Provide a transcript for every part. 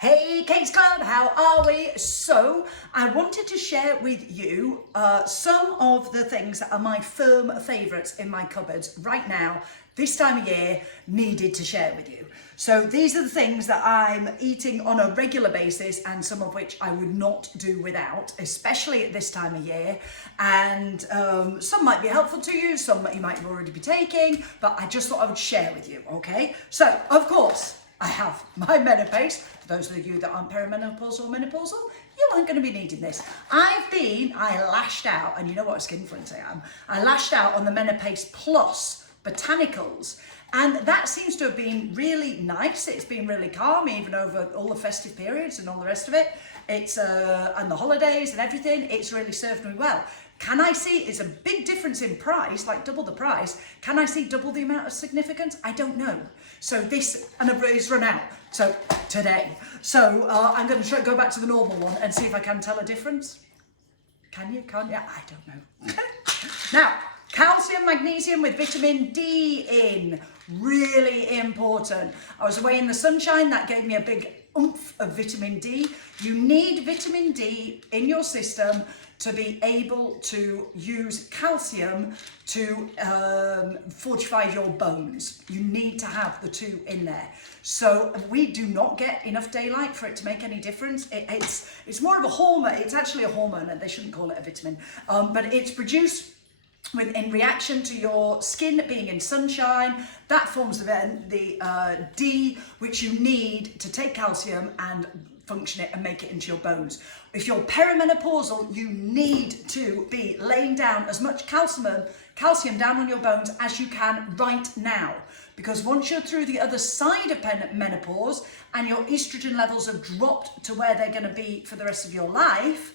Hey Cakes Club, how are we? So I wanted to share with you some of the things that are my firm favourites in my cupboards right now, this time of year, needed to share with you. So these are the things that I'm eating on a regular basis and some of which I would not do without, especially at this time of year. And some might be helpful to you, some you might already be taking, but I just thought I would share with you, okay? So, of course, I have my Menopace. For those of you that aren't perimenopausal or menopausal, you aren't going to be needing this. I lashed out, and you know what a skinflint I am. I lashed out on the Menopace Plus Botanicals, and that seems to have been really nice. It's been really calm, even over all the festive periods and all the rest of it. It's and the holidays and everything. It's really served me well. Can I see, it's a big difference in price, like double the price. Can I see double the amount of significance? I don't know. So this, and it's run out, so today. So I'm going to go back to the normal one and see if I can tell a difference. Can you? Can't you? I don't know. Now, calcium, magnesium with vitamin D in, really important. I was away in the sunshine, that gave me a big oomph of vitamin D. You need vitamin D in your system to be able to use calcium to fortify your bones. You need to have the two in there. So we do not get enough daylight for it to make any difference. It's more of a hormone. It's actually a hormone, and they shouldn't call it a vitamin. But it's produced in reaction to your skin being in sunshine. That forms the D, which you need to take calcium and function it and make it into your bones. If you're perimenopausal, you need to be laying down as much calcium down on your bones as you can right now. Because once you're through the other side of menopause and your estrogen levels have dropped to where they're going to be for the rest of your life,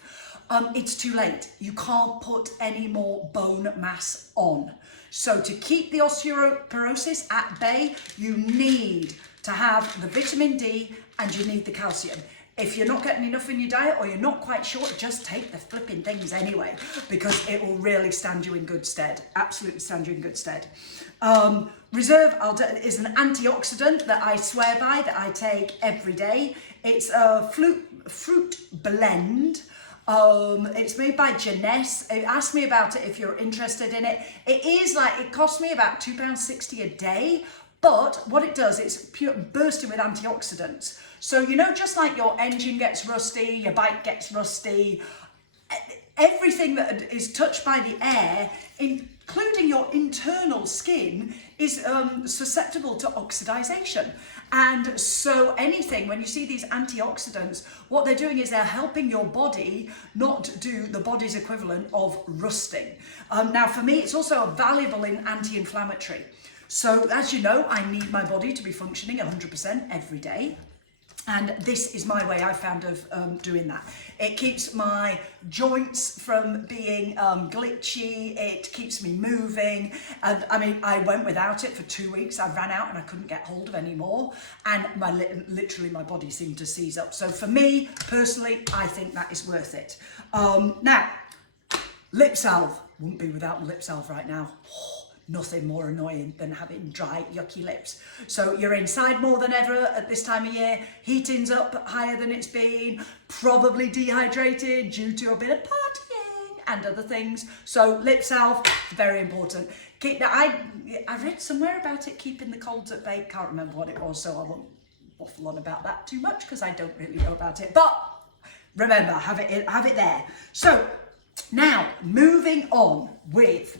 it's too late. You can't put any more bone mass on. So to keep the osteoporosis at bay, you need to have the vitamin D and you need the calcium. If you're not getting enough in your diet or you're not quite sure, just take the flipping things anyway, because it will really stand you in good stead. Absolutely stand you in good stead. Reserve is an antioxidant that I swear by, that I take every day. It's a fruit blend. It's made by Jeunesse. Ask me about it if you're interested in it. It costs me about £2.60 a day, but what it does, it's bursting with antioxidants. So, you know, just like your engine gets rusty, your bike gets rusty, everything that is touched by the air, including your internal skin, is susceptible to oxidization. And so anything, when you see these antioxidants, what they're doing is they're helping your body not do the body's equivalent of rusting. Now, for me, it's also valuable in anti-inflammatory. So, as you know, I need my body to be functioning 100% every day. And this is my way I found of doing that. It keeps my joints from being glitchy. It keeps me moving. And I mean, I went without it for 2 weeks. I ran out and I couldn't get hold of any more. And literally my body seemed to seize up. So for me, personally, I think that is worth it. Now, lip salve. Wouldn't be without lip salve right now. Nothing more annoying than having dry, yucky lips. So you're inside more than ever at this time of year. Heating's up higher than it's been. Probably dehydrated due to a bit of partying and other things. So lip salve, very important. I read somewhere about it keeping the colds at bay. Can't remember what it was, so I won't waffle on about that too much because I don't really know about it. But remember, have it there. So now moving on with,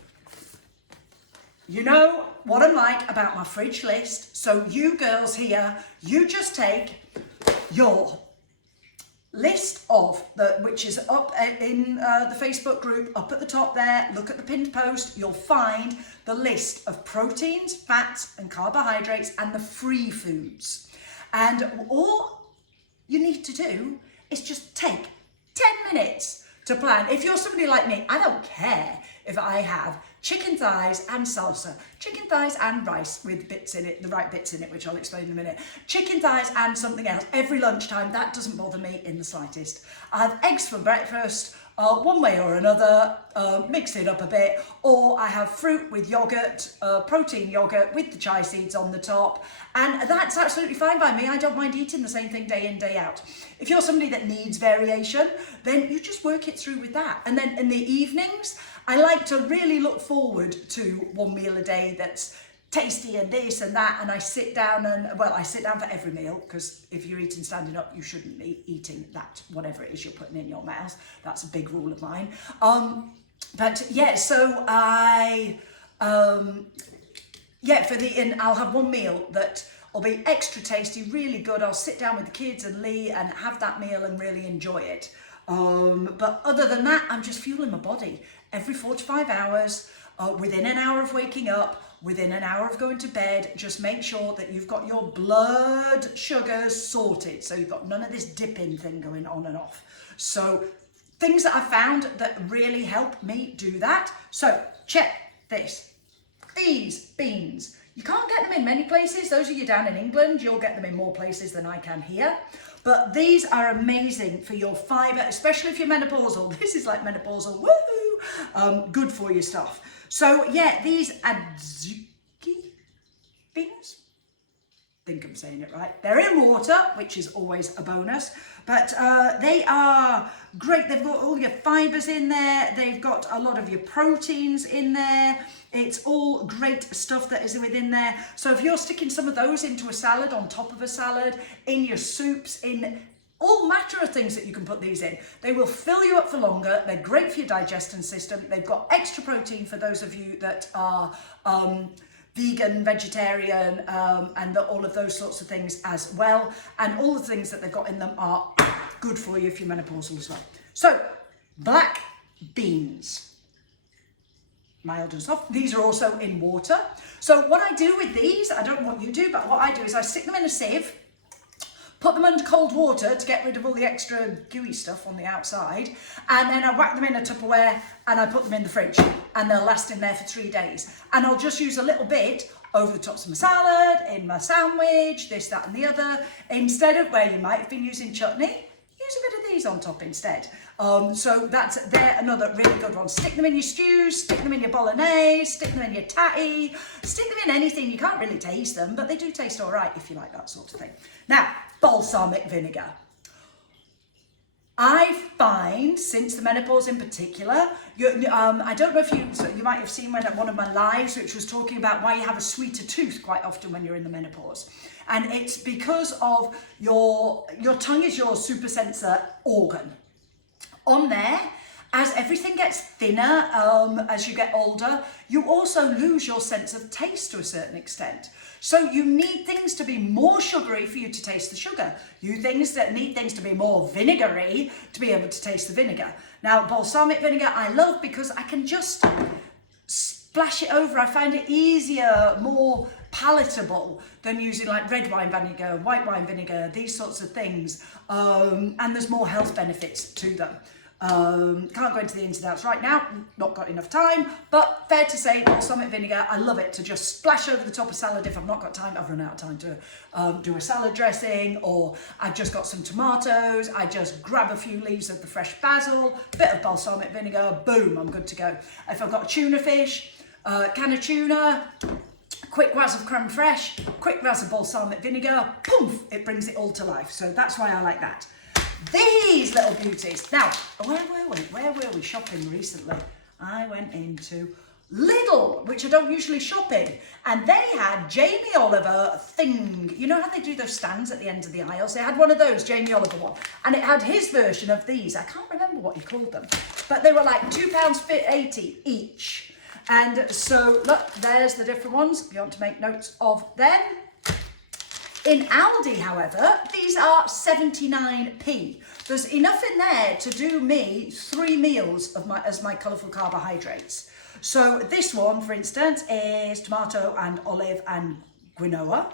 you know what I'm like about my fridge list. So you girls here, you just take your list of which is up in the Facebook group, up at the top there, look at the pinned post, you'll find the list of proteins, fats and carbohydrates and the free foods. And all you need to do is just take 10 minutes to plan. If you're somebody like me, I don't care if I have chicken thighs and salsa, chicken thighs and rice with bits in it, the right bits in it, which I'll explain in a minute, chicken thighs and something else every lunchtime. That doesn't bother me in the slightest. I have eggs for breakfast, one way or another, mix it up a bit, or I have fruit with yogurt, protein yogurt with the chia seeds on the top, and that's absolutely fine by me. I don't mind eating the same thing day in, day out. If you're somebody that needs variation, then you just work it through with that. And then in the evenings, I like to really look forward to one meal a day that's tasty and this and that, and I sit down for every meal, because if you're eating standing up, you shouldn't be eating that, whatever it is you're putting in your mouth. That's a big rule of mine. But yeah, so I'll have one meal that will be extra tasty, really good. I'll sit down with the kids and Lee and have that meal and really enjoy it. But other than that, I'm just fueling my body every 4 to 5 hours, within an hour of waking up, within an hour of going to bed. Just make sure that you've got your blood sugars sorted, so you've got none of this dipping thing going on and off. So things that I found that really help me do that. So check this. These beans, you can't get them in many places. Those of you down in England, you'll get them in more places than I can here. But these are amazing for your fibre, especially if you're menopausal. This is like menopausal, woohoo! Good for your stuff. So yeah, these adzuki beans, I think I'm saying it right. They're in water, which is always a bonus, but they are great. They've got all your fibres in there. They've got a lot of your proteins in there. It's all great stuff that is within there. So if you're sticking some of those into a salad, on top of a salad, in your soups, in all matter of things that you can put these in, they will fill you up for longer. They're great for your digestion system. They've got extra protein for those of you that are vegan, vegetarian, and all of those sorts of things as well. And all the things that they've got in them are good for you if you're menopausal as well. So, black beans. Mild and soft. These are also in water. So what I do with these, I don't know what you do, but what I do is I stick them in a sieve, put them under cold water to get rid of all the extra gooey stuff on the outside, and then I whack them in a Tupperware and I put them in the fridge, and they'll last in there for 3 days. And I'll just use a little bit over the tops of my salad, in my sandwich, this, that and the other. Instead of where you might have been using chutney, use a bit of these on top instead. So they're another really good one. Stick them in your stews, stick them in your bolognese, stick them in your tatty, stick them in anything. You can't really taste them, but they do taste all right if you like that sort of thing. Now, balsamic vinegar. I find, since the menopause in particular, I don't know if you might have seen one of my lives, which was talking about why you have a sweeter tooth quite often when you're in the menopause. And it's because of your tongue is your super sensor organ. On there, as everything gets thinner, as you get older, you also lose your sense of taste to a certain extent. So you need things to be more sugary for you to taste the sugar. You need things to be more vinegary to be able to taste the vinegar. Now, balsamic vinegar I love because I can just splash it over. I find it easier, more palatable than using like red wine vinegar, white wine vinegar, these sorts of things. And there's more health benefits to them. Can't go into the ins and outs right now, not got enough time, but fair to say, balsamic vinegar, I love it to just splash over the top of salad. If I've not got time, I've run out of time to do a salad dressing, or I've just got some tomatoes, I just grab a few leaves of the fresh basil, bit of balsamic vinegar, boom, I'm good to go. If I've got a tuna fish, can of tuna, quick raz of creme fraiche, quick raz of balsamic vinegar, poof, it brings it all to life. So that's why I like that. These little beauties. Now, where were we shopping recently? I went into Lidl, which I don't usually shop in, and they had Jamie Oliver thing. You know how they do those stands at the end of the aisles? They had one of those, Jamie Oliver one, and it had his version of these. I can't remember what he called them, but they were like £2.80 each. And so, look, there's the different ones, if you want to make notes of them. In Aldi, however, these are 79p. There's enough in there to do me 3 meals of as my colourful carbohydrates. So this one, for instance, is tomato and olive and quinoa.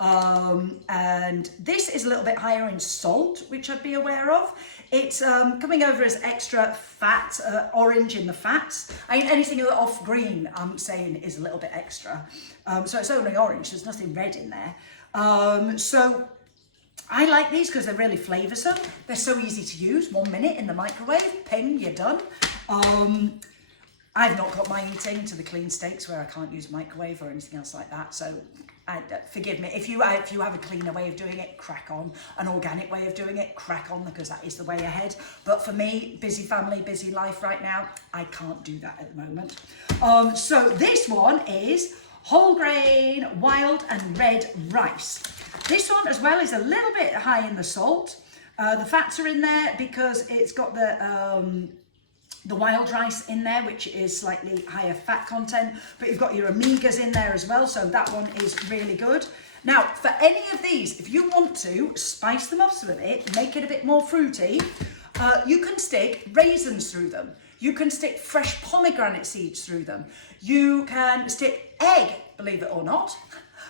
And this is a little bit higher in salt, which I'd be aware of. It's coming over as extra fat, orange in the fats. Anything off green, I'm saying, is a little bit extra. So it's only orange, there's nothing red in there. So I like these because they're really flavoursome. They're so easy to use. 1 minute in the microwave, ping, you're done. I've not got my eating to the clean steaks where I can't use a microwave or anything else like that. So forgive me. If you have a cleaner way of doing it, crack on. An organic way of doing it, crack on, because that is the way ahead. But for me, busy family, busy life right now, I can't do that at the moment. So this one is whole grain, wild and red rice. This one as well is a little bit high in the salt. The fats are in there because it's got the wild rice in there, which is slightly higher fat content, but you've got your omegas in there as well, so that one is really good. Now, for any of these, if you want to spice them up a bit, make it a bit more fruity, you can stick raisins through them. You can stick fresh pomegranate seeds through them. You can stick egg, believe it or not.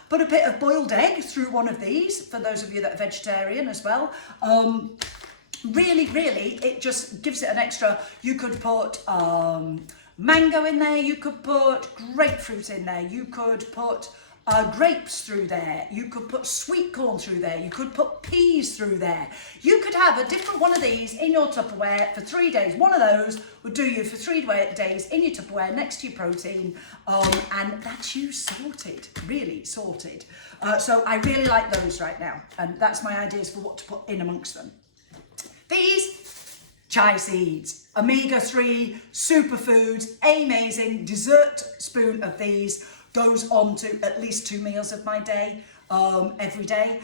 Put a bit of boiled egg through one of these, for those of you that are vegetarian as well. Really, it just gives it an extra. You could put mango in there, you could put grapefruit in there, you could put grapes through there, you could put sweet corn through there, you could put peas through there. You could have a different one of these in your Tupperware for 3 days. One of those would do you for 3 days in your Tupperware next to your protein, and that's you sorted, really sorted. So I really like those right now, and that's my ideas for what to put in amongst them. These chia seeds, omega-3 superfoods, amazing. Dessert spoon of these goes on to at least 2 meals of my day, every day,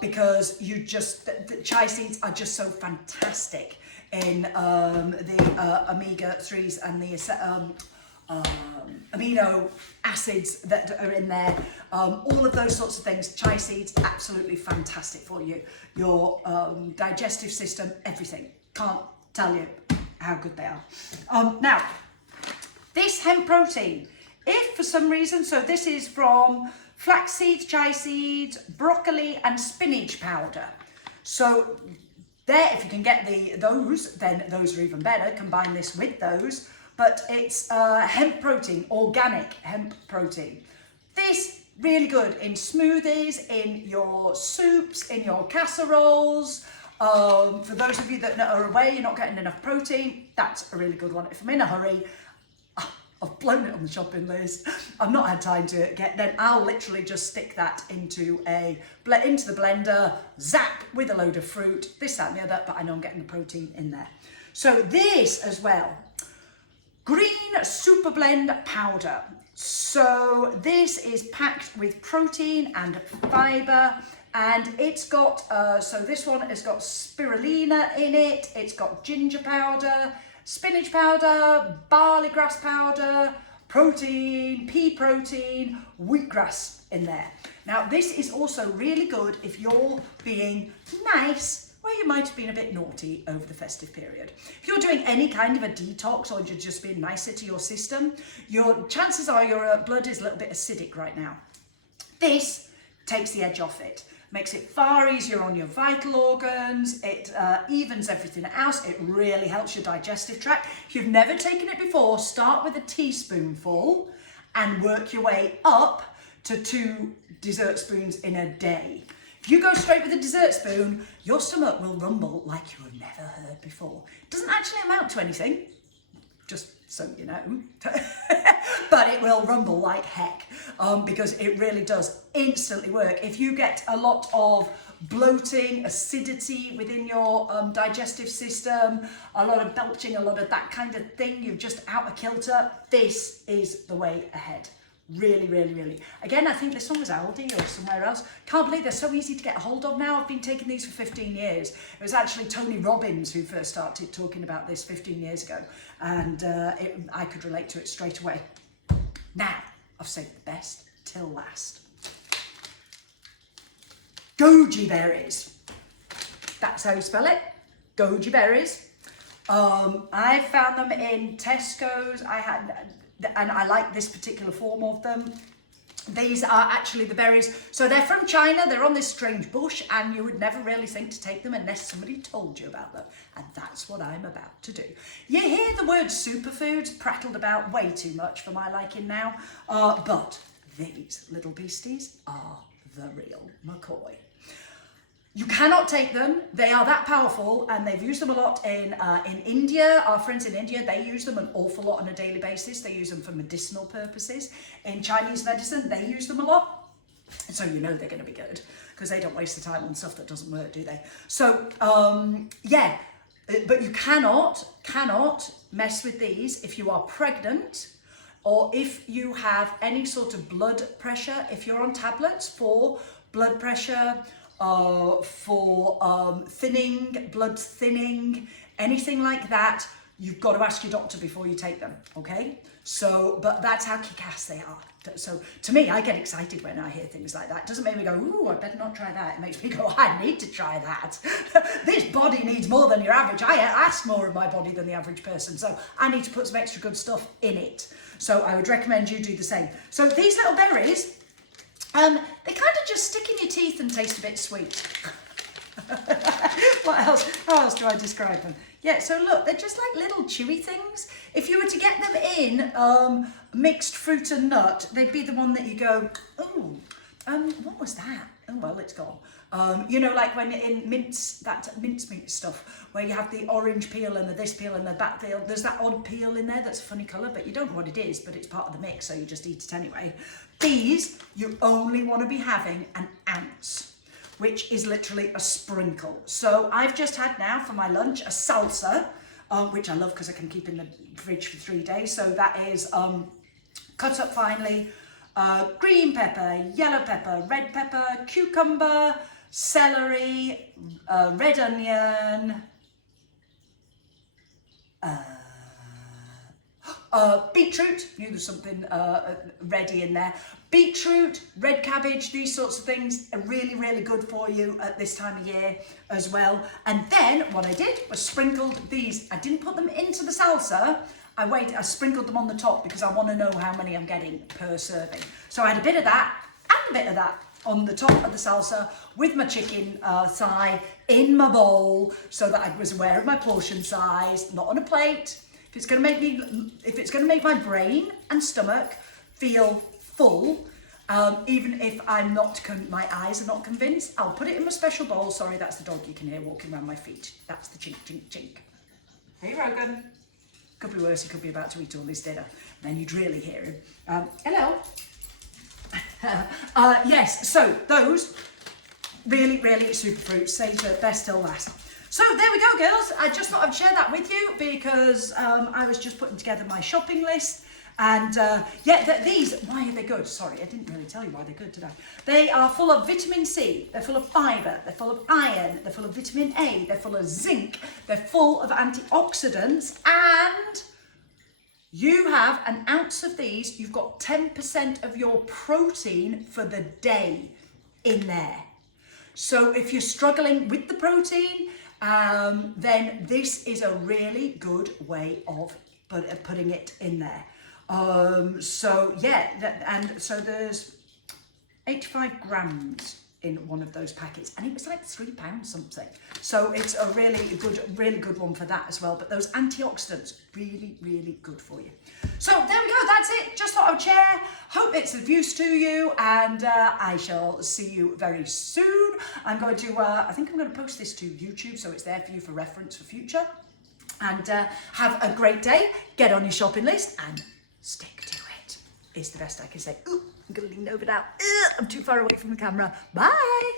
because the chia seeds are just so fantastic in the omega-3s and the amino acids that are in there, all of those sorts of things. Chia seeds, absolutely fantastic for you, your digestive system, everything. Can't tell you how good they are. Now, this hemp protein, if for some reason, so this is from flax seeds, chia seeds, broccoli and spinach powder. So there, if you can get those, then those are even better. Combine this with those. But it's hemp protein, organic hemp protein. This really good in smoothies, in your soups, in your casseroles. For those of you that are away, you're not getting enough protein, that's a really good one. If I'm in a hurry, I've blown it on the shopping list, I've not had time to then I'll literally just stick that into the blender, zap with a load of fruit, this, that and the other, but I know I'm getting the protein in there. So this as well, green super blend powder. So this is packed with protein and fiber, and it's got, so this one has got spirulina in it, it's got ginger powder, spinach powder, barley grass powder, protein, pea protein, wheatgrass in there. Now this is also really good if you're being nice where you might have been a bit naughty over the festive period. If you're doing any kind of a detox or you're just being nicer to your system, your chances are your blood is a little bit acidic right now. This takes the edge off it. Makes it far easier on your vital organs, it evens everything out, it really helps your digestive tract. If you've never taken it before, start with a teaspoonful and work your way up to 2 dessert spoons in a day. If you go straight with a dessert spoon, your stomach will rumble like you have never heard before. It doesn't actually amount to anything, just so you know, but it will rumble like heck, because it really does instantly work. If you get a lot of bloating, acidity within your digestive system, a lot of belching, a lot of that kind of thing, you're just out of kilter, this is the way ahead. Really. Again, I think this one was Aldi or somewhere else. Can't believe they're so easy to get a hold of now. I've been taking these for 15 years. It was actually Tony Robbins who first started talking about this 15 years ago. And I could relate to it straight away. Now, I've saved the best till last. Goji berries. That's how you spell it. Goji berries. I found them in Tesco's. And I like this particular form of them. These are actually the berries. So they're from China, they're on this strange bush, and you would never really think to take them unless somebody told you about them. And that's what I'm about to do. You hear the word superfoods prattled about way too much for my liking now, but these little beasties are the real McCoy. You cannot take them. They are that powerful, and they've used them a lot in India. Our friends in India, they use them an awful lot on a daily basis. They use them for medicinal purposes. In Chinese medicine, they use them a lot. So you know they're going to be good because they don't waste the time on stuff that doesn't work, do they? So yeah, but you cannot mess with these if you are pregnant or if you have any sort of blood pressure. If you're on tablets for blood pressure, for thinning, blood thinning, anything like that, you've got to ask your doctor before you take them, okay? So, but that's how kick-ass they are. So to me, I get excited when I hear things like that. It doesn't make me go, ooh, I better not try that. It makes me go, I need to try that. This body needs more than your average. I ask more of my body than the average person. So I need to put some extra good stuff in it. So I would recommend you do the same. So these little berries, they kind of just stick in your teeth and taste a bit sweet. What else? How else do I describe them? Yeah, so look, they're just like little chewy things. If you were to get them in mixed fruit and nut, they'd be the one that you go, oh, what was that? Oh, well, it's gone. You know, like when in mincemeat stuff, where you have the orange peel and the this peel and the that peel, there's that odd peel in there that's a funny colour, but you don't know what it is, but it's part of the mix, so you just eat it anyway. These, you only want to be having an ounce, which is literally a sprinkle. So I've just had now for my lunch a salsa, which I love because I can keep in the fridge for 3 days. So that is cut up finely, green pepper, yellow pepper, red pepper, cucumber, celery, red onion, beetroot, knew there's something ready in there. Beetroot, red cabbage, these sorts of things are really, really good for you at this time of year as well. And then what I did was sprinkled these. I didn't put them into the salsa. I sprinkled them on the top because I want to know how many I'm getting per serving. So I had a bit of that and a bit of that on the top of the salsa with my chicken thigh in my bowl so that I was aware of my portion size, not on a plate. If it's going to make my brain and stomach feel full, even if my eyes are not convinced, I'll put it in my special bowl. Sorry, that's the dog you can hear walking around my feet. That's the chink, chink, chink. Hey, Rogan. Could be worse, he could be about to eat all his dinner. Then you'd really hear him. Hello. Yes, so those really, really super fruits. Save the best till last. So there we go, girls. I just thought I'd share that with you because I was just putting together my shopping list. And yeah, these, why are they good? Sorry, I didn't really tell you why they're good, did I? They are full of vitamin C, they're full of fibre, they're full of iron, they're full of vitamin A, they're full of zinc, they're full of antioxidants, and you have an ounce of these, you've got 10% of your protein for the day in there. So if you're struggling with the protein, then this is a really good way of putting it in there. So yeah, and so there's 85 grams in one of those packets, and it was like £3 something. So it's a really good one for that as well. But those antioxidants, really, really good for you. So there we go, that's it. Just thought I'd share. Hope it's of use to you, and I shall see you very soon. I'm going to, I think I'm going to post this to YouTube, so it's there for you for reference for future. And have a great day. Get on your shopping list and stick to it, is the best I can say. Ooh, I'm going to lean over now. I'm too far away from the camera. Bye.